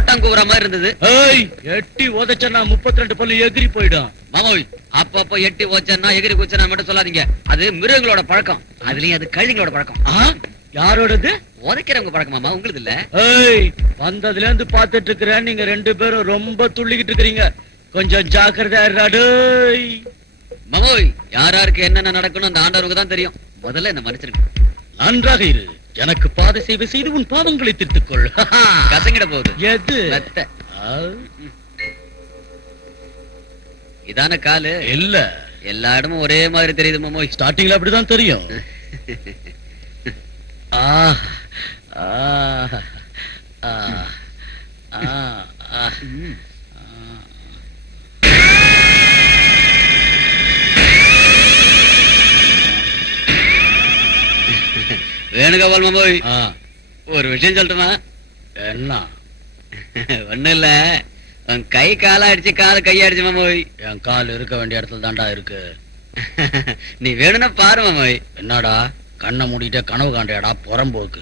ஓட்டாங்கூற மாதிரி இருந்தது. எட்டி உதச்சா 32 பல்லு எகிரி போயிடும் மாமோய். அப்பப்ப எட்டி ஓச்சன்னா எகிரி குச்சனா மட்டும் சொல்லாதீங்க. அது மிருகங்களோட பழக்கம். அதுலயும் அது கழுங்களோட பழக்கம். யாரோடது? உதைக்கிறவங்க பழக்கம் மாமா, உங்களுக்கு இல்ல. வந்ததுல இருந்து பாத்துட்டு இருக்கிறேன். நீங்க 2 பேரும் ரொம்ப துள்ளிக்கிட்டு இருக்கிறீங்க. கொஞ்சம் ஜாக்கிரதையா இருடா. மாமோய், யாராருக்கு என்னென்ன நடக்கணும் அந்த ஆண்டவருக்கு தான் தெரியும். முதல்ல என்ன மன்னிச்சிருங்க. நன்றாக இரு. எனக்கு பாதை சேவை செய்து உன் பாவங்களை திருத்திக் கொள். கசங்கிட போகுது. எது? இதான காலு இல்ல. எல்லா இடமும் ஒரே மாதிரி தெரியுது மாமோய். ஸ்டார்டிங்ல அப்படிதான் தெரியும். வேணுகோபால் மாமோய், ஒரு விஷயம் சொல்லட்டுமா? என்ன? ஒண்ணு இல்ல, உன் கை காலாடிச்சு கால கையாடிச்சு மாமோய். என் கால் இருக்க வேண்டிய இடத்துல தாண்டா இருக்கு. நீ வேணும்னா பாரு மாமோய். என்னடா கண்ணை மூடிட்டு கனவு காண்றியாடா புறம்போக்கு?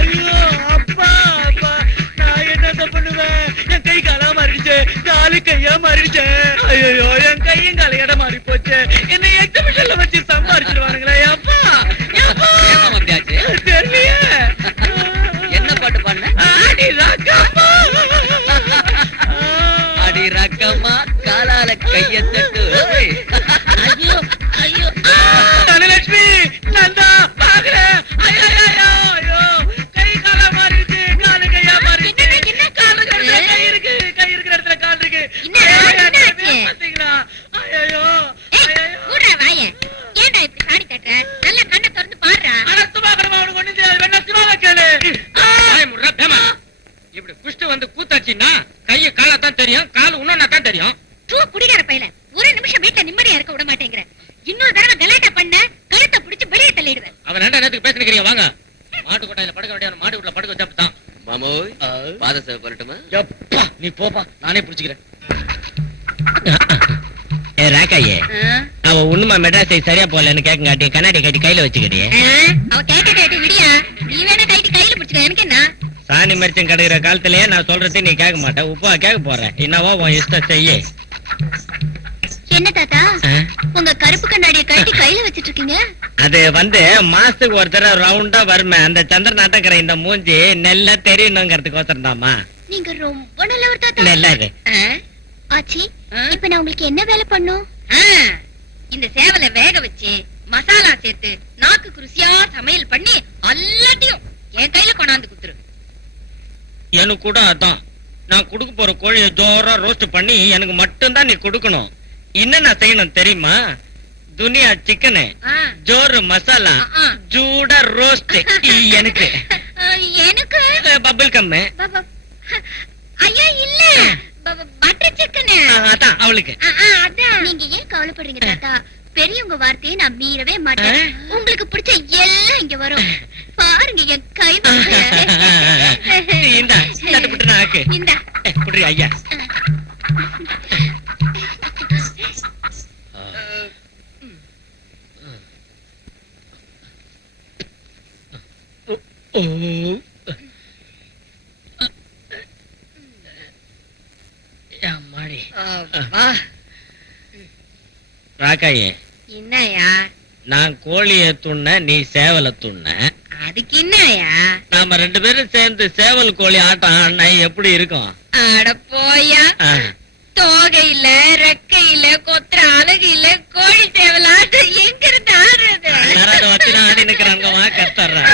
ஐயோ அப்பா அப்பா, நான் என்ன பண்ணுவேன்? என் கை காலா மாறிடுச்சு, காலு கையா மாறிடுச்சு. ஐயோ, என் கையும் கால இடம் மாறி போச்சு. என்ன எக்ஸிபிஷன்ல வச்சு சம்பாரிச்சிருவானுங்களே. அப்பா தெரியலையே. என்ன பாட்டு பாடுன? ஆடி ராக்கம்மா, ஆடி ராக்கம்மா, காலால கைய தட்டு. ஐயோ ஐயோ, தனலட்சுமி நந்தா பாக்குறேன். ஐயோ ஐயோ, கை காலா மாறிடுச்சு, காலு கையா மாறிடுச்சு. காலு கை இருக்கு, கை இருக்கிற இடத்துல கால் இருக்கு. பாத்தீங்களா? ஐயோ ஏன்டா இப்படி சாடி கட்டுற? நல்ல கண்ணை திறந்து பாருடா. சுபாகரமா அவனுக்கு ஒண்ணு தெரியாது. வேணா சிவாவை கேளு. இப்படி குஷ்டு வந்து கூத்தாச்சுன்னா கைய காலா தான் தெரியும், காலு உன்னா தான் தெரியும். குடிகார பையல, ஒரு நிமிஷம் வீட்டுல நிம்மதியா இருக்க விட மாட்டேங்கிற. இன்னொரு தடவை கலாட்டா பண்ண கழுத்தை பிடிச்சு வெளியே தள்ளிடுவேன். அவன் ரெண்டா நேரத்துக்கு பேசிக்கிறீங்க. வாங்க, மாட்டு கொட்டாயில படுக்க வேண்டிய மாட்டு வீட்டுல படுக்க வச்சாப்தான். மாமோய், பாத சேவை பண்ணட்டுமா? நீ போப்பா, நானே பிடிச்சுக்கிறேன். ராக்காயே, அவ ஒண்ணுமா மெட்ராஸை சரியா போலன்னு கேட்காட்டி கண்ணாடி கட்டி கையில வச்சுக்கிறியே. அவ கேட்ட கேட்டு விடியா, நீ வேணா கைட்டு கையில பிடிச்சுக்க. எனக்கு என்ன? சாணி மரிச்சம் கிடைக்கிற காலத்திலேயே நான் சொல்றது நீ கேட்க மாட்டேன். உப்பா கேட்க போறேன். என்னவோ உன் இஷ்டம் செய்ய. என்ன தாத்தா, உங்க கருப்பு கண்ணாடியை கட்டி கையில வச்சிட்டு இருக்கீங்க? அது வந்து மாசத்துக்கு ஒரு தடவை ரவுண்டா வருமே, அந்த சந்திர நாட்டக்கிற இந்த மூஞ்சி நெல்ல தெரியணுங்கிறதுக்கோசரம் தாமா. நீங்க ரொம்ப நல்லவர் தாத்தா. நல்லாரு ஆச்சி, இப்ப நான் உங்களுக்கு என்ன வேலை பண்ணும்? இந்த சேவலை வேக வச்சு மசாலா சேர்த்து நாக்கு ருசியா சமையல் பண்ணி எல்லாத்தையும் என் கையில கொண்டாந்து குத்துரு. எனக்கு கூட அதான். நான் குடுக்க போற கோழியை ஜோரா ரோஸ்ட் பண்ணி எனக்கு மட்டும்தான் நீ கொடுக்கணும். என்ன செய்யணும் தெரியுமா? துனியா சிக்கனு, ஜோரு மசாலா, ஜூடா ரோஸ்ட் எனக்கு. எனக்கு பபிள் கம்மு. ஐயா இல்ல, பட்டர் சிக்கன். அதான் அவளுக்கு. நீங்க ஏன் கவலைப்படுறீங்க தாத்தா? பெரியவங்க வார்த்தையை நான் மீறவே மாட்டேன். உங்களுக்கு பிடிச்ச எல்லாம் இங்க வரும். பாருங்க என் கை. இந்தா புட்டு நாக்கு. இந்தா புடி ஐயா. ராக்காயே, என்னயா? நான் கோழிய துண்ண, நீ சேவல துண்ண. அதுக்கு என்னயா? நாம 2 பேரும் சேர்ந்து சேவல் கோழி ஆட்டம் ஆடினா எப்படி இருக்கும்? அட போயா, தோகை இல்ல, ரெக்கை இல்ல, கொத்துற அழகு இல்ல, கோழி சேவல் ஆட்டு எங்க இருந்து ஆடுறது? எல்லாரும் வச்சு ஆடி நிக்கிறாங்க. வா கத்துறா.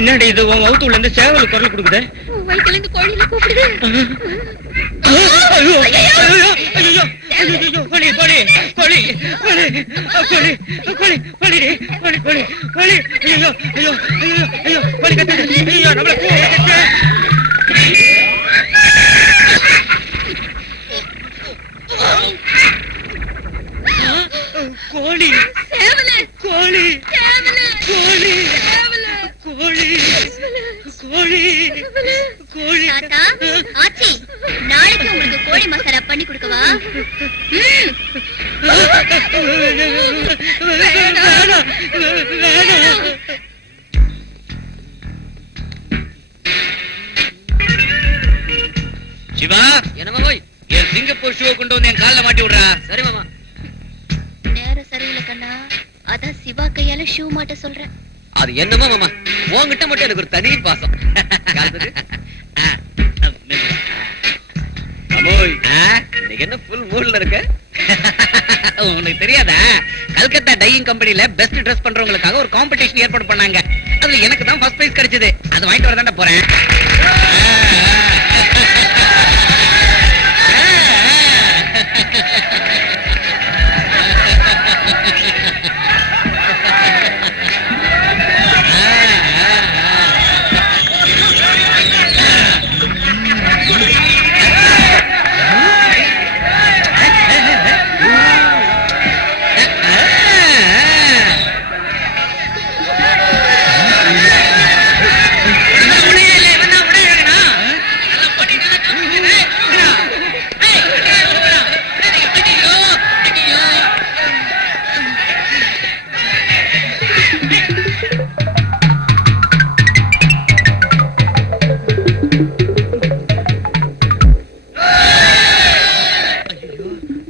என்னடி இது உன் வவுத்துல இருந்து சேவல் குரல் கொடுக்குது? வயித்துல இருந்து கோழில கூப்பிடுது. கோழி சேவலு கோழி சேவலு கோழி சேவலு கோழி கோழி கோழி தாத்தா ஆச்சி நாளைக்கு உங்களுக்கு கோழி மசாலா பண்ணி கொடுக்கவா வேணாம், வேணாம். சிவா என்னமா போய் என் சிங்கப்பூர் ஷூ கொண்டு வந்து என் கால்ல மாட்டி விடுறா. சரி மாமா. நேரம் சரியில்லை கண்ணா அதான் சிவா கையால ஷூ மாட்ட சொல்றேன். அது என்னமா மாமா உன்கிட்ட மட்டும் எனக்கு ஒரு தனி பாசம். அமோய் இன்னைக்கு என்ன ஃபுல் மூட்ல இருக்க? உனக்கு தெரியாதா கல்கத்தா டையிங் கம்பெனில பெஸ்ட் ட்ரெஸ் பண்றவங்களுக்காக ஒரு காம்படிஷன் ஏற்பாடு பண்ணாங்க. அதுல எனக்கு தான் ஃபர்ஸ்ட் பிரைஸ் கிடைச்சது. அது வாங்கிட்டு வர தான்டா போறேன்.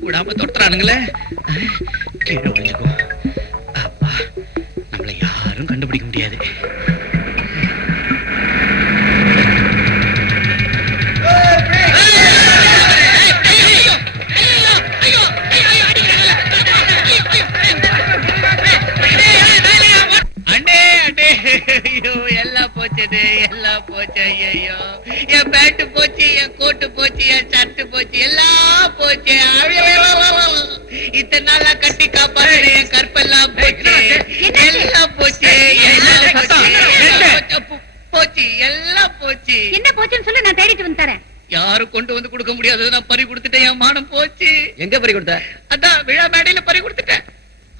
விடாம தொட்டுறானுங்களே. கீழே ஒழிஞ்சுக்கோ. அப்பா நம்மளை யாரும் கண்டுபிடிக்க முடியாது. அண்டே அண்டே ஐயோ எல்லாம் போச்சுது எல்லாம் போச்சு. ஐயோ என் பேண்ட் போச்சு, என் கோட்டு போச்சு, என் ஷர்ட் போச்சு, எல்லாம் போச்சு. இத்தனை நாளா கட்டி காப்பாடு என் கற்பெல்லாம் போச்சு. எல்லாம் போச்சு எல்லாம் போச்சு எல்லாம் போச்சு. என்ன போச்சுன்னு சொல்லி நான் தேடிட்டு வந்து தரேன். யாரும் கொண்டு வந்து கொடுக்க முடியாது. நான் பறி கொடுத்துட்டேன். என் மானம் போச்சு. எங்க பறி கொடுத்த? அதான் விழா மேடையில பறி கொடுத்துட்டேன்.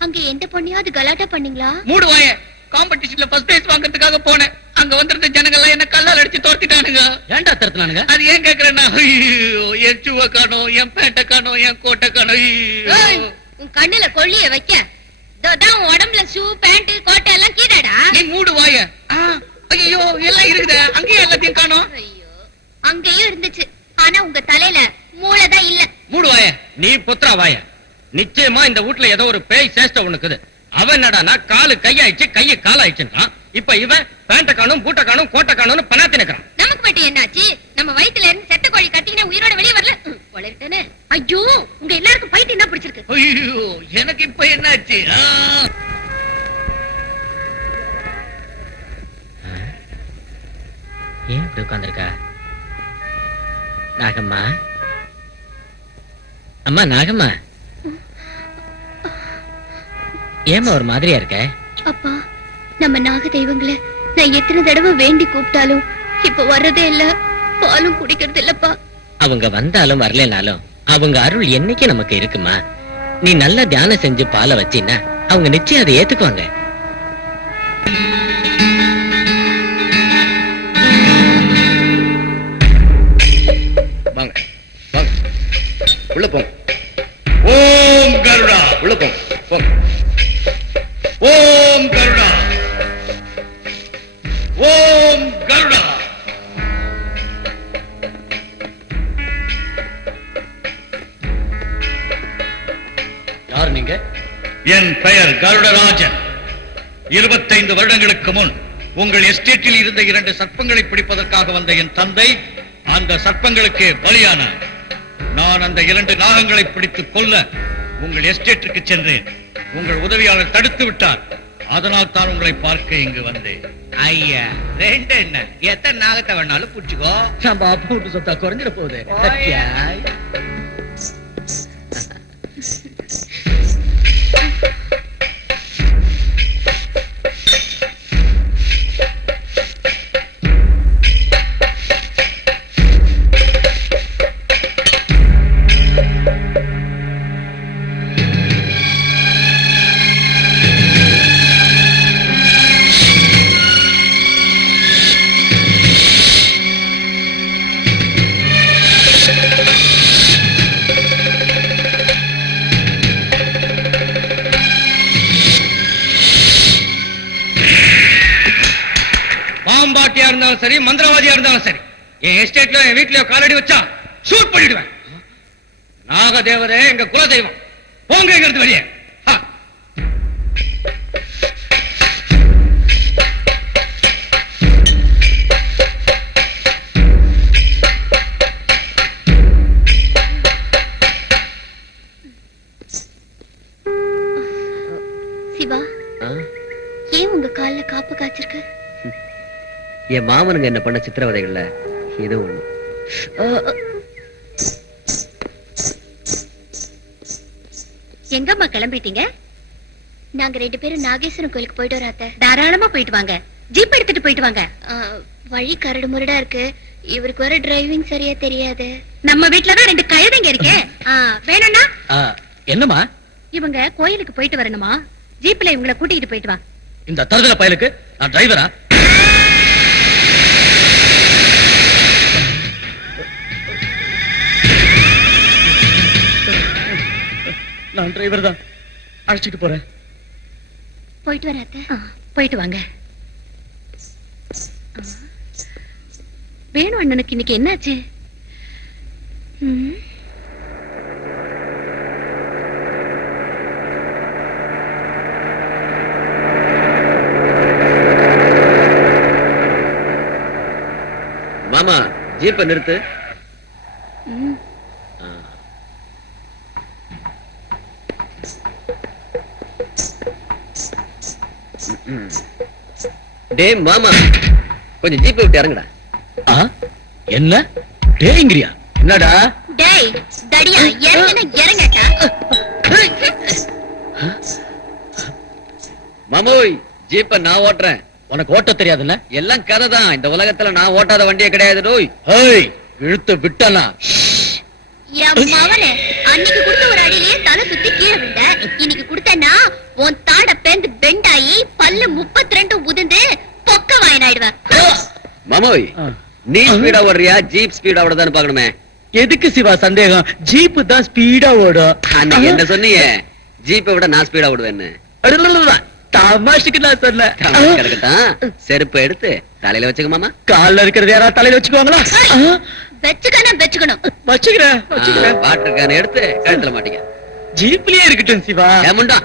அங்க எந்த பொண்ணையாவது கலாட்டா பண்ணீங்களா? மூடு வாய. காம்படிஷன்ல ஃபர்ஸ்ட் பிரைஸ் வாங்குறதுக்காக போனேன். அங்க வந்திருந்த ஜனங்க எல்லாம் என்ன கல்லால் அடிச்சு தோர்த்திட்டானுங்க. ஏன்டா தரத்துனானுங்க? அது ஏன் கேக்குறேன்னா என் ஷூவை காணோம், என் பேண்ட காணோம், என் கோட்டை காணோம். உன் கண்ணுல கொள்ளிய வைக்க உன் உடம்புல ஷூ பேண்ட் கோட்டை எல்லாம் கீழடா. நீ மூடு வாய. ஐயோ எல்லாம் இருக்குதே. அங்கேயே எல்லாத்தையும் காணோம். ஐயோ அங்கேயும் இருந்துச்சு. ஆனா உங்க தலையில மூளைதான் இல்ல. மூடு வாய. நீ புத்திரா வாய. நிச்சயமா இந்த வீட்ல ஏதோ ஒரு பேய் சேஷ்ட உனக்குது. அவன் என்னடானா காலு கையாயிடுச்சு, கைய காலாயிடுச்சுன்றான். இப்ப இவன் பேண்ட காணும், பூட்ட காணும், கோட்டை காணும்னு பணாத்தி நிக்கிறான். நமக்கு மட்டும் என்னாச்சு? நம்ம வயித்துல இருந்து செத்த கோழி கட்டினா உயிரோட வெளியே வரல. கொலைவிட்டேனே. ஐயோ உங்க எல்லாருக்கும் பைத்தியம் என்ன பிடிச்சிருக்கு? ஐயோ எனக்கு இப்ப என்னாச்சு? ஏன் இப்படி உட்கார்ந்திருக்கா? நாகம்மா, அம்மா நாகம்மா, ஏமா ஒரு மாதிரியா இருக்க? அப்பா நம்ம நாக தெய்வங்களை நான் எத்தனை தடவை வேண்டி கூப்பிட்டாலும் இப்ப வர்றதே இல்ல. பாலும் குடிக்கிறது இல்லப்பா. அவங்க வந்தாலும் வரலனாலும் அவங்க அருள் என்னைக்கு நமக்கு இருக்குமா? நீ நல்ல தியானம் செஞ்சு பாலை வச்சின்னா அவங்க நிச்சயம் அதை ஏத்துக்குவாங்க. வாங்க வாங்க உள்ள போங்க. ஓம் கருடா உள்ள போங்க. போங்க. ஓம் கருடா, ஓம் கருடா. யார் நீங்க? என் பெயர் கருடராஜன். 25 வருடங்களுக்கு முன் உங்கள் எஸ்டேட்டில் இருந்த 2 சர்ப்பங்களை பிடிப்பதற்காக வந்த என் தந்தை அந்த சர்ப்பங்களுக்கு பலியானார். நான் அந்த 2 நாகங்களை பிடித்து கொல்ல உங்கள் எஸ்டேட்டுக்கு சென்றேன். உங்கள் உதவியாளர் தடுத்து விட்டார். அதனால் தான் உங்களை பார்க்க இங்கு வந்தேன். ஐயா ரெண்டு என்ன எத்தனை நாகத்தை வேணாலும் புடிச்சுக்கோ. நம்ம அப்பா விட்டு சொத்தா குறைஞ்சிட போகுது. இருந்தாலும் சரி மந்திரவாதியா இருந்தாலும் சரி என் எஸ்டேட்ல என் வீட்லயோ காலடி வச்சா ஷூட் பண்ணிடுவேன். நாகதேவரே எங்க குலதெய்வம், போங்க இங்க இருந்து வெளியே. ஹா. சிவா, ஏன் உங்க கால்ல காப்பு காய்ச்சிருக்கு? என் மாமனுங்க என்ன பண்ண சித்திரவதைகள்ல இது ஒண்ணு. எங்கம்மா கிளம்பிட்டீங்க? நாங்க 2 பேரும் நாகேஸ்வரன் கோயிலுக்கு போயிட்டு வராத்த. தாராளமா போயிட்டு வாங்க, ஜீப் எடுத்துட்டு போயிட்டு வாங்க. வழி கரடு முரடா இருக்கு, இவருக்கு வர டிரைவிங் சரியா தெரியாது. நம்ம வீட்டுலதான் 2 கழுதைங்க இருக்கே. வேணும்னா என்னமா இவங்க கோயிலுக்கு போயிட்டு வரணுமா, ஜீப்ல இவங்களை கூட்டிட்டு போயிட்டு வா. இந்த தருதல பயலுக்கு நான் டிரைவரா? நான் டிரைவர் தான், அழைச்சிட்டு போறேன். போயிட்டு வராத்த. போயிட்டு வாங்க. வேணு அண்ணனுக்கு இன்னைக்கு என்னாச்சு? மாமா ஜீப்பை நிறுத்து. டே மாமா, கொஞ்சம் ஜீப்பை விட்டு இறங்குடா. என்ன டேங்கிறியா? என்னடா டேய் தடியா, இறங்கடா. மாமோய், ஜீப்ப நான் ஓட்டுறேன். உனக்கு ஓட்ட தெரியாதுல்ல? எல்லாம் கதை தான். இந்த உலகத்துல நான் ஓட்டாத வண்டியே கிடையாது. டோய் ஹேய், இழுத்து விட்டனா மவனே, அன்னைக்கு கொடுத்த ஒரு அடியிலேயே தலை சுத்தி கீழே விழுந்த. இன்னைக்கு கொடுத்தனா உன் தாட பேந்து பெண்டாயி பல்லு 32 உதிர்ந்து பொக்க வாயினாயிடுவ. மாமோய், நீ ஸ்பீடா ஓடுறியா ஜீப் ஸ்பீடா ஓடுதான்னு பாக்கணுமே. எதுக்கு சிவா சந்தேகம்? ஜீப் தான் ஸ்பீடா ஓடும். அன்னைக்கு என்ன சொன்னீங்க? ஜீப்பை விட நான் ஸ்பீடா ஓடுவேன்னு. தமாஷுக்கு நான் சொன்ன. கிடக்கட்டும், செருப்பு எடுத்து தலையில வச்சுக்க மாமா. கால்ல இருக்கிறது யாராவது தலையில வச்சுக்குவாங்களா? வச்சுக்கணும். வச்சுக்கிறேன். வாட்டர் கேன் எடுத்து கழுத்துல மாட்டிக்க. ஜீப்லயே இருக்கட்டும் சிவா. ஏமுண்டா,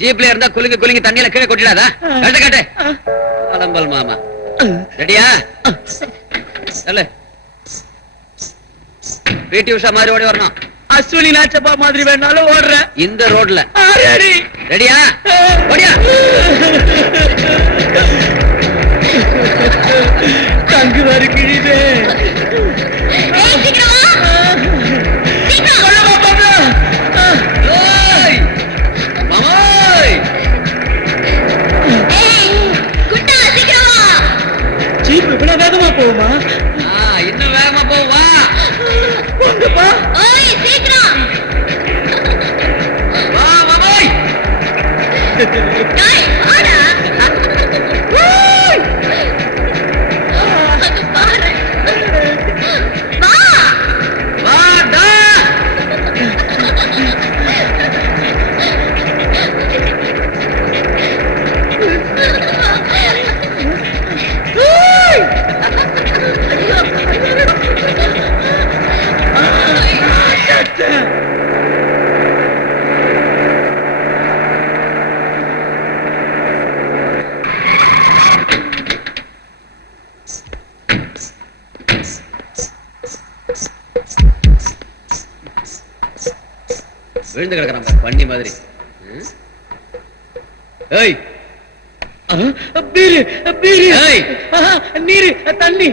ஜீப்ல இருந்தா குலுங்கி தண்ணியில கீழே கொட்டிடாதா? கட்டு அலம்பல் மாமா. ரெடியா? சொல்லு. பிடி உஷா மாதிரி ஓடி வரணும். அஸ்வினி நாச்சப்பா மாதிரி வேணாலும் ஓடுறேன் இந்த ரோட்ல. ரெடி. ரெடியா? ஓடியா. தங்கு வரு கிழிதே. ஜீப் இவ்வளவு வேகமா போகுமா? இன்னும் வேகமா போவா. வா மாமோய். வாடா. விழுந்து கிடக்குறான் பண்ணி மாதிரி. ஏய் பீரு பீரு. ஏய் நீரு தண்ணி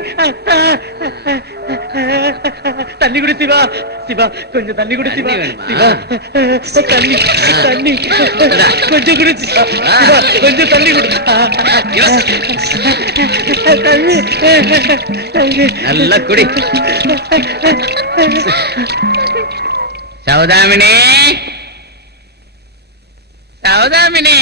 தண்ணி குடி சிவா. சிவா கொஞ்சம் தண்ணி குடி சிவா. சிவா தண்ணி தண்ணி கொஞ்சம் குடி சிவா. சிவா கொஞ்சம் தண்ணி குடி. தண்ணி தண்ணி நல்லா குடி. சௌதாமினி, சௌதாமினி.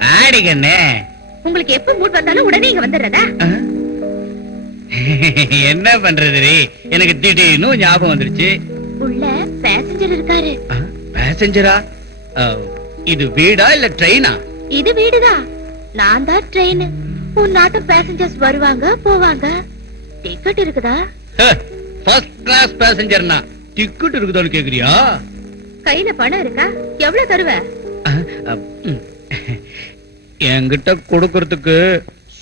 வாடி கண்ணு. உங்களுக்கு எப்ப மூட் வந்தாலும் உடனே இங்க வந்துடுறதா? என்ன பண்றது? எனக்கு திடீர்னு ஞாபகம் வந்துருச்சு. உள்ள பேசஞ்சர் இருக்காரு. பேசஞ்சரா? இது வீடா இல்ல ட்ரெயினா? இது வீடுதான், நான் தான் ட்ரெயின். உன் நாட்டு பேசஞ்சர்ஸ் வருவாங்க போவாங்க. டிக்கெட் இருக்குதா? ஃபர்ஸ்ட் கிளாஸ் பேசஞ்சர்னா டிக்கெட் இருக்குதான்னு கேக்குறியா? கையில பணம் இருக்கா? எவ்வளவு தருவ? என்கிட்ட கொடுக்கறதுக்கு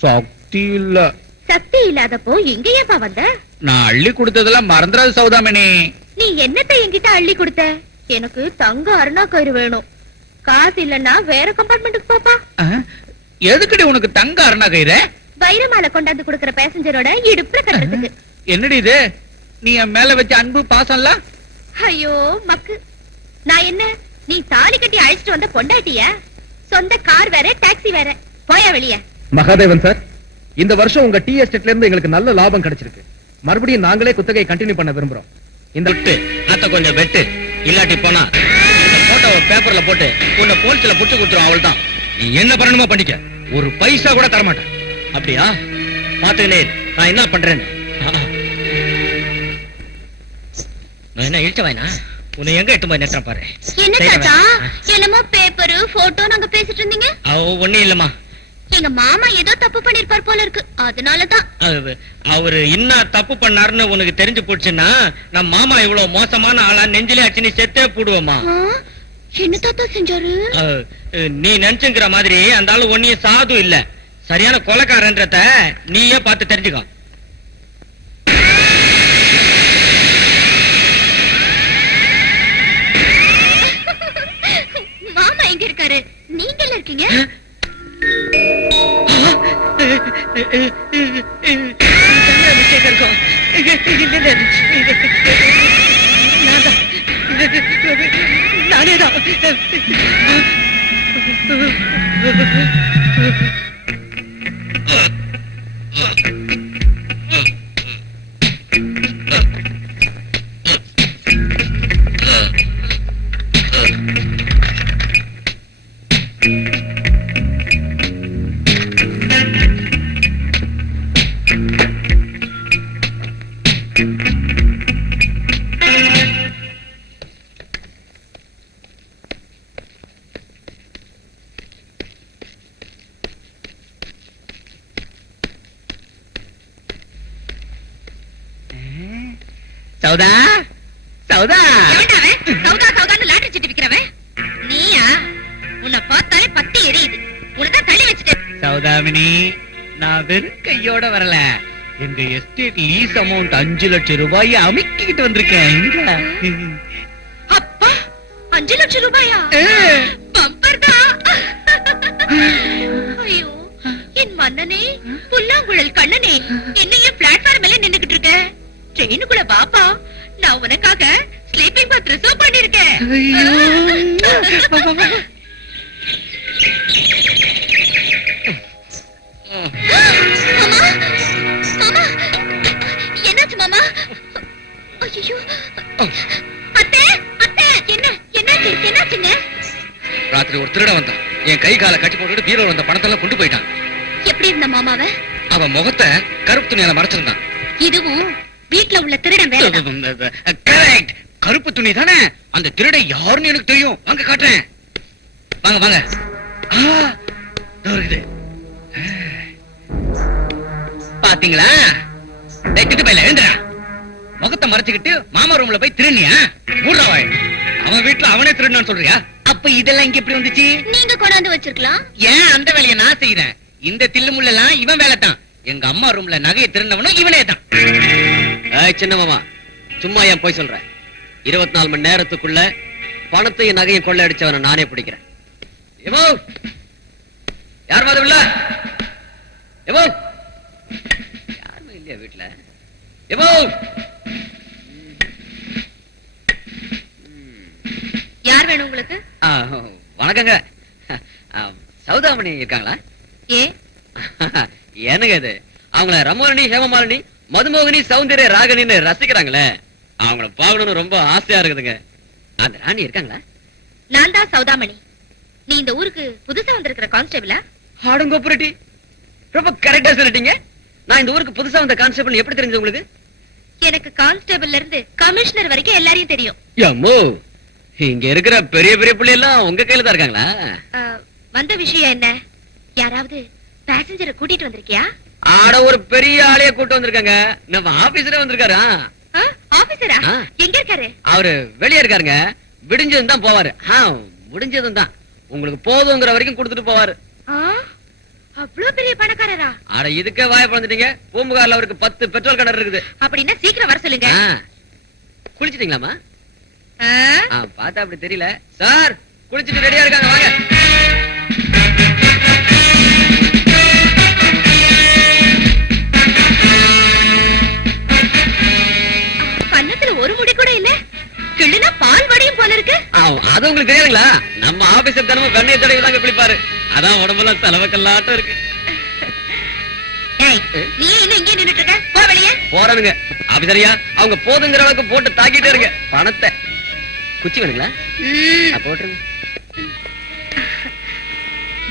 சக்தி இல்ல. சக்தி இல்லாதப்போ எங்க ஏப்பா வந்த? நான் அள்ளி கொடுத்ததெல்லாம் மறந்துடாது சௌதாமணி. நீ என்னத்தை என்கிட்ட அள்ளி கொடுத்த? எனக்கு தங்க அருணா கயிறு வேணும். காசு இல்லன்னா வேற கம்பார்ட்மெண்ட்டுக்கு போப்பா. எதுக்குடி உனக்கு தங்க அருணா கயிறு? வைரமாலை கொண்டாந்து கொடுக்கற பேசஞ்சரோட இடுப்புல கட்டுறதுக்கு. என்னடி இது? நீ என் மேல வச்ச அன்பு பாசம்ல? ஐயோ மக்கு, நான் என்ன நீ தாலி கட்டி அழைச்சிட்டு வந்த பொண்டாட்டியா? சொந்த கார் வேற டாக்ஸி வேற. போயா வெளிய. மகாதேவன் சார், இந்த வருஷம் உங்க டீ எஸ்டேட்ல இருந்து எங்களுக்கு நல்ல லாபம் கிடைச்சிருக்கு. மறுபடியும் நாங்களே குத்தகையை கண்டினியூ பண்ண விரும்புறோம். இந்த விட்டு அத்த கொஞ்சம் வெட்டு, இல்லாட்டி போனா இந்த போட்டோவை பேப்பர்ல போட்டு உன்னை போலீஸ்ல புடிச்சு கொடுத்துரும். அவள் தான். நீ என்ன பண்ணணுமோ பண்ணிக்க, ஒரு பைசா கூட தரமாட்டேன். அப்படியா? பாத்துக்கினே நான் என்ன பண்றேன்னு. நான் என்ன இழுச்ச வாயினா? உன்னை எங்க எட்டு போய் நிறுத்துறேன் பாரு. என்ன தாத்தா, என்னமோ பேப்பரு போட்டோ நாங்க பேசிட்டு இருந்தீங்க? ஒண்ணும் இல்லம்மா. எங்க மாமா ஏதோ தப்பு பண்ணிருப்பார் போல இருக்கு, அதனாலதான். அவரு என்ன தப்பு பண்ணாருன்னு உனக்கு தெரிஞ்சு போச்சுன்னா நம்ம மாமா இவ்வளவு மோசமான ஆளா நெஞ்சிலே அச்சு நீ செத்தே போடுவோமா. என்ன தாத்தா செஞ்சாரு? நீ நினைச்சுங்கிற மாதிரி அந்த ஆளு ஒன்னிய சாது இல்ல, சரியான கொலைக்காரன்றத நீயே பார்த்து தெரிஞ்சுக்கோ. மாமா எங்க இருக்காரு? நீங்க எல்லாம் இருக்கீங்க? நானேதான். சௌதா, சௌதா. எவன்டா அவன்? சௌதா சௌதான்னு லாட்டரி சீட்டு விக்கிறவன் நீயா? உன்னை பார்த்தாலே பத்தி எரியுது. உனதான் தள்ளி வச்சுட்டேன். சௌதாமினி, நான் வெறும் கையோட வரல. எங்க எஸ்டேட் லீஸ் அமௌண்ட் 5 லட்சம் ரூபாயை அமுக்கிட்டு வந்திருக்கேன். அப்பா, 5 லட்சம் ரூபாயா? பம்பர் தான். ஐயோ என் மன்னனே, புல்லாங்குழல் கண்ணனே, என்னையே பிளாட்ஃபார்ம் மேல நின்னுகிட்டு இருக்க. ட்ரெயினுக்குள்ள வாப்பா, நான் உனக்காக ஸ்லீப்பிங் பர்த் ரிசர்வ் பண்ணிருக்கேன். மாமா, மாமா, என்னாச்சு மாமா? ஐயோ, அத்தை, அத்தை, என்னாச்சுங்க? ராத்திரி ஒரு திருட வந்தான். என் கை காலை கட்டி போட்டுட்டு பீரோல வந்த பணத்தெல்லாம் கொண்டு போயிட்டான். எப்படி இருந்த மாமாவ? அவன் முகத்தை கருப்பு துணியால மறைச்சிருந்தான். இதுவும் வீட்ல உள்ள திருடன் வேலை. கரெக்ட், கருப்பு துணி தானே. அந்த திருடை யாருன்னு எனக்கு தெரியும். வாங்க காட்டுறேன். வாங்க வாங்க. இருக்குது. பாத்தீங்களா? திட்டு பையில எழுந்துடா. முகத்தை மறைச்சுக்கிட்டு மாமா ரூம்ல போய் திருநியா? ஊர்றாவாய். அவன் வீட்டுல அவனே திருடான்னு சொல்றியா? அப்ப இதெல்லாம் இங்க எப்படி வந்துச்சு? நீங்க கொண்டாந்து வச்சிருக்கலாம். ஏன் அந்த வேலையை நான் செய்யறேன்? இந்த தில்லுமுள்ளெல்லாம் இவன் வேலை தான். எங்க அம்மா ரூம்ல நகையை திருந்தவனும் இவனே தான். சின்ன மாமா, சும்மா ஏன் போய் சொல்ற? 24 மணி நேரத்துக்குள்ள பணத்தையும் நகையும் கொள்ள அடிச்சவனை நானே பிடிக்கிறேன். யார் மாதிரி இல்ல? யாருமே இல்லையா வீட்டுல? யார் வேணும் உங்களுக்கு? வணக்கங்க. சௌதாமணி இருக்காங்களா? ஏ என்னங்க இது? அவங்கள ரமோரணி, ஹேமமாலினி, மதுமோகினி, சௌந்தர்ய ராகனின்னு ரசிக்கிறாங்களே, அவங்கள பாக்கணும்னு ரொம்ப ஆசையா இருக்குதுங்க. அந்த ராணி இருக்காங்களா? நான் தான் சௌதாமணி. நீ இந்த ஊருக்கு புதுசா வந்திருக்கிற கான்ஸ்டபிளா? ஆடுங்கோபுரட்டி, ரொம்ப கரெக்டா சொல்லிட்டீங்க. நான் இந்த ஊருக்கு புதுசா வந்த கான்ஸ்டபிள் எப்படி தெரிஞ்சது உங்களுக்கு? எனக்கு கான்ஸ்டபிள்ல இருந்து கமிஷனர் வரைக்கும் எல்லாரையும் தெரியும். அம்மோ இங்க இருக்கிற பெரிய பெரிய பிள்ளை எல்லாம் உங்க கையில தான் இருக்காங்களா? வந்த விஷயம் என்ன? யாராவது பேசஞ்சரை கூட்டிட்டு வந்திருக்கியா? ஆட ஒரு பெரிய ஆளைய கூட்டு வந்திருக்காங்க. நம்ம ஆபீசரே வந்திருக்காரு. ஆபீசரா? ஆ. எங்க இருக்காரு? அவரு வெளியே இருக்காருங்க. விடிஞ்சதும் தான் போவாரு. முடிஞ்சதும் தான் உங்களுக்கு போதுங்கிற வரைக்கும் கொடுத்துட்டு போவாரு. அவ்வளவு பெரிய பணக்காரரா? ஆட இதுக்கே வாய பழந்துட்டீங்க. பூம்புகார்ல அவருக்கு 10 பெட்ரோல் கிணறு இருக்குது. அப்படின்னா சீக்கிரம் வர சொல்லுங்க. குளிச்சிட்டீங்களாமா? பார்த்தா அப்படி தெரியல. சார் குளிச்சிட்டு ரெடியா இருக்காங்க, வாங்க. கன்னத்துல ஒரு முடி கூட இல்ல. கிள்ளுனா பால் வடியும் போல இருக்கு. அது உங்களுக்கு தெரியாதுங்களா? நம்ம ஆபீசர் தினமும் வெண்ணெய் தடவி தாங்க குளிப்பாரு. அதான் உடம்பெல்லாம் தலைவக்கல்லாட்டம் இருக்கு. நீ இன்னும் இங்கே நின்னுட்டு இருக்க? போ வெளியே. போறதுங்க ஆபீசரியா. அவங்க போதுங்கிற அளவுக்கு போட்டு தாக்கிட்டே இருங்க பணத்தை. குச்சி வேணுங்களா? போட்டுருங்க.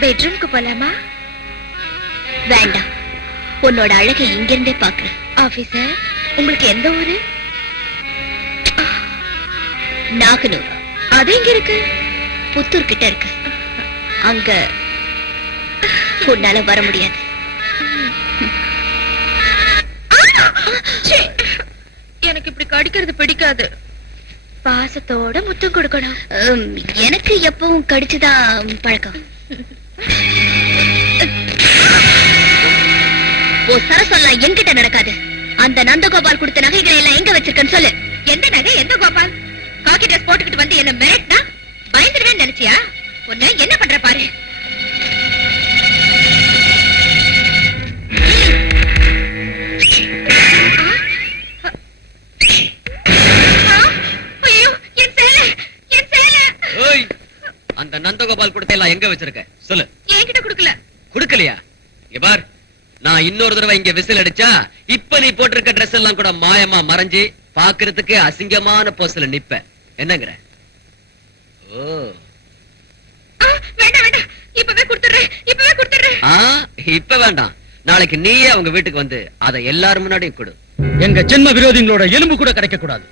பெட்ரூம்க்கு போலாமா? வேண்டாம், உன்னோட அழகை இங்கிருந்தே பாக்குறேன். ஆபீசர், உங்களுக்கு எந்த ஊரு? நாகனூர். அது எங்க இருக்கு? புத்தூர் கிட்ட இருக்கு. அங்க உன்னால வர முடியாது. எனக்கு இப்படி கடிக்கிறது பிடிக்காது. பாசத்தோட முத்தம் கொடுக்கணும். எனக்கு எப்பவும் கடிச்சுதான் பழக்கம். சரசொல்லாம் என்கிட்ட நடக்காது. அந்த நந்தகோபால் கொடுத்த நகைகளை எல்லாம் எங்க வச்சிருக்கன்னு சொல்லு. எந்த நகை? எந்த கோபால்? காக்கி ட்ரெஸ் போட்டுக்கிட்டு வந்து என்ன மிரட்டினா பயந்துருவேன்னு நினைச்சியா? உன்னை என்ன பண்ற பாரு. அந்த நந்தகோபால் கொடுத்த எல்லாம் எங்க வச்சிருக்க சொல்லு. என்கிட்ட குடுக்கல. குடுக்கலையா? பார், நான் இன்னொரு தடவை இங்க விசில் அடிச்சா இப்ப நீ போட்டிருக்க ட்ரெஸ் எல்லாம் கூட மாயமா மறைஞ்சு பாக்குறதுக்கு அசிங்கமான போஸ்ல நிப்ப. என்னங்கற? வேண்டாம் வேண்டாம், இப்பவே கொடுத்துறேன், இப்பவே கொடுத்துறேன். இப்ப வேண்டாம், நாளைக்கு நீயே அவங்க வீட்டுக்கு வந்து அதை எல்லாரும் முன்னாடியும் கொடு. எங்க ஜென்ம விரோதிகளோட எலும்பு கூட கிடைக்க கூடாது.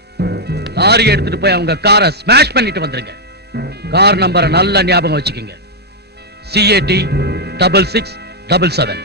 லாரி எடுத்துட்டு போய் அவங்க காரை ஸ்மாஷ் பண்ணிட்டு வந்துருங்க. கார் நம்பரை நல்லா ஞாபகம் வச்சுக்கீங்க. CAT 6677.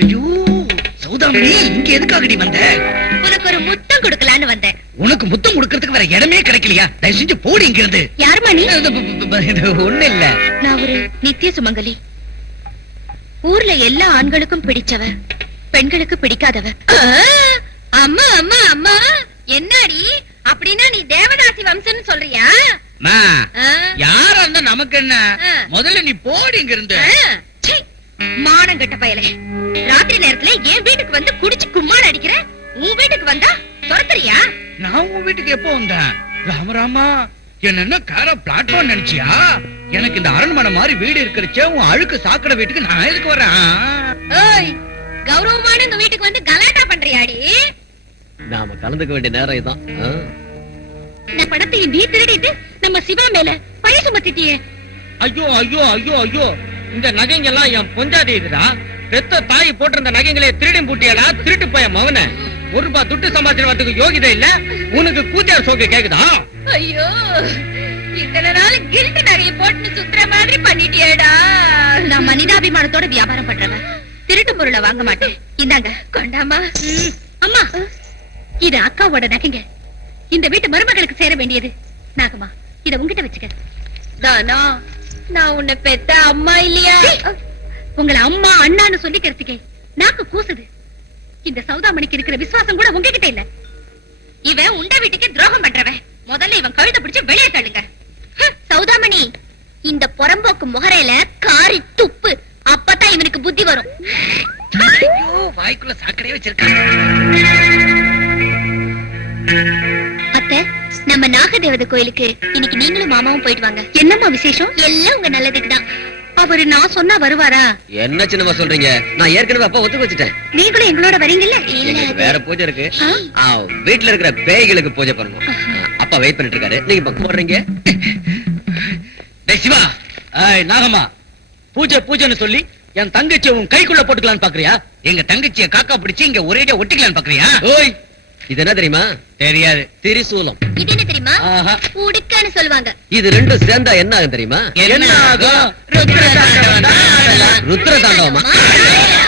ஐயோ சௌதாமணி இங்க எதுக்காகடி வந்த? உனக்கு ஒரு முத்தம் கொடுக்கலான்னு வந்தேன். உனக்கு முத்தம் கொடுக்கறதுக்கு வேற இடமே கிடைக்கலையா? தயவு செஞ்சு போடி இங்க இருந்து. யாரும்மா நீ? இது ஒண்ணு இல்ல. நான் ஒரு நித்திய சுமங்கலி. ஊர்ல எல்லா ஆண்களுக்கும் பிடிச்சவ, பெண்களுக்கு பிடிக்காதவ. அம்மா அம்மா அம்மா, என்னடி அப்படின்னா நீ தேவதாசி வம்சம்னு சொல்றியா? மா, ஆ, யாரா இருந்தா நமக்கு என்ன? ஆ. முதல்ல நீ போடி இங்க இருந்து. ஆ, சீ, மானம் கெட்ட பயலே. ராத்திரி நேரத்துல என் வீட்டுக்கு வந்து குடிச்சு கும்மாள் அடிக்கிற, உன் வீட்டுக்கு வந்தா துரத்துறியா? நான் உன் வீட்டுக்கு எப்போ வந்தேன்? ராமராமா, என்ன காரா பிளாட்ஃபார்ம் நினைச்சியா? எனக்கு இந்த அரண்மனை மாதிரி வீடு இருக்கிறச்சே உன் அழுக்கு சாக்கடை வீட்டுக்கு நான் எதுக்கு வரேன்? ஓய், கௌரவமான இந்த வீட்டுக்கு வந்து கலாட்டா பண்றியாடி? நாம கலந்துக்க வேண்டிய நேரம் இதான். இந்த படத்தை நீ திருடிட்டு நம்ம சிவா மேல பழி சுமத்திட்டியே. ஐயோ ஐயோ ஐயோ ஐயோ, இந்த நகைங்க எல்லாம் என் பொஞ்சாதி இதுடா. பெத்த தாய் போட்டிருந்த நகைங்களே திருடி பூட்டியாடா, திருட்டு போய மவன. ஒரு ரூபாய் துட்டு சம்பாதிக்கிறதுக்கு யோகிதை இல்ல உனக்கு. கூத்தியார் சோக்கு கேக்குதா? ஐயோ, இத்தனை நாள் கில்ட் நகையை போட்டு சுத்துற மாதிரி பண்ணிட்டியேடா. நான் மனிதாபிமானத்தோட வியாபாரம் பண்றவன், திருட்டு பொருளை வாங்க மாட்டேன். இந்தாங்க கொண்டாமா. அம்மா, இது அக்காவோட நகைங்க. இந்த வீட்டு மருமகளுக்கு சேர வேண்டியது. நாகம்மா, இத உன்கிட்ட வச்சுக்க. தானா, நான் உன்னை பெத்த அம்மா இல்லையா? உங்களை அம்மா அண்ணான்னு சொல்லிக்கிறதுக்கே நாக்கு கூசுது. இந்த சௌதாமணிக்கு இருக்கிற விசுவாசம் கூட உங்ககிட்ட இல்ல. இவன் உண்ட வீட்டுக்கு துரோகம் பண்றவன். முதல்ல இவன் கழுத்தை பிடிச்சு வெளியே தள்ளுங்க. சௌதாமணி, இந்த புறம்போக்கு முகரையில காரி துப்பு. அப்பதான் இவனுக்கு புத்தி வரும். ஐயோ, வாய்க்குள்ள சாக்கடையே வச்சிருக்காங்க. அத்தை, நம்ம நாகதேவதை கோயிலுக்கு இன்னைக்கு நீங்களும் மாமாவும் போயிட்டு வாங்க. என்னம்மா விசேஷம்? எல்லாம் உங்க நல்லதுக்கு தான். அவரு நான் சொன்னா வருவாரா? என்ன சின்னமா சொல்றீங்க? நான் ஏற்கனவே அப்பா ஒத்துக்க வச்சுட்டேன். நீங்களும் எங்களோட வரீங்கல்ல? எங்களுக்கு வேற பூஜை இருக்கு. ஆ? வீட்டுல இருக்கிற பேய்களுக்கு பூஜை பண்ணணும். அப்பா வெயிட் பண்ணிட்டு இருக்காரு. நீங்க பக்கம் போடுறீங்க. டேய் சிவா, ஏய் நாகம்மா, பூஜை பூஜைன்னு சொல்லி என் தங்கச்சியை உன் கைக்குள்ள போட்டுக்கலான்னு பாக்குறியா? எங்க தங்கச்சிய காக்கா பிடிச்சு இங்க ஒரேடியா ஒட்டிக்கலான்னு பாக்குறியா? ஓய், இது என்ன தெரியுமா? தெரியாது. திரிசூலம். இது என்ன தெரியுமா? ஆஹா. உடுக்கான்னு சொல்லுவாங்க. இது ரெண்டும் சேர்ந்தா என்ன ஆகும் தெரியுமா? என்ன ஆகும்? ருத்ர தாண்டவம் தான் ஆடலாம். ருத்ர தாண்டவமா? மாயா.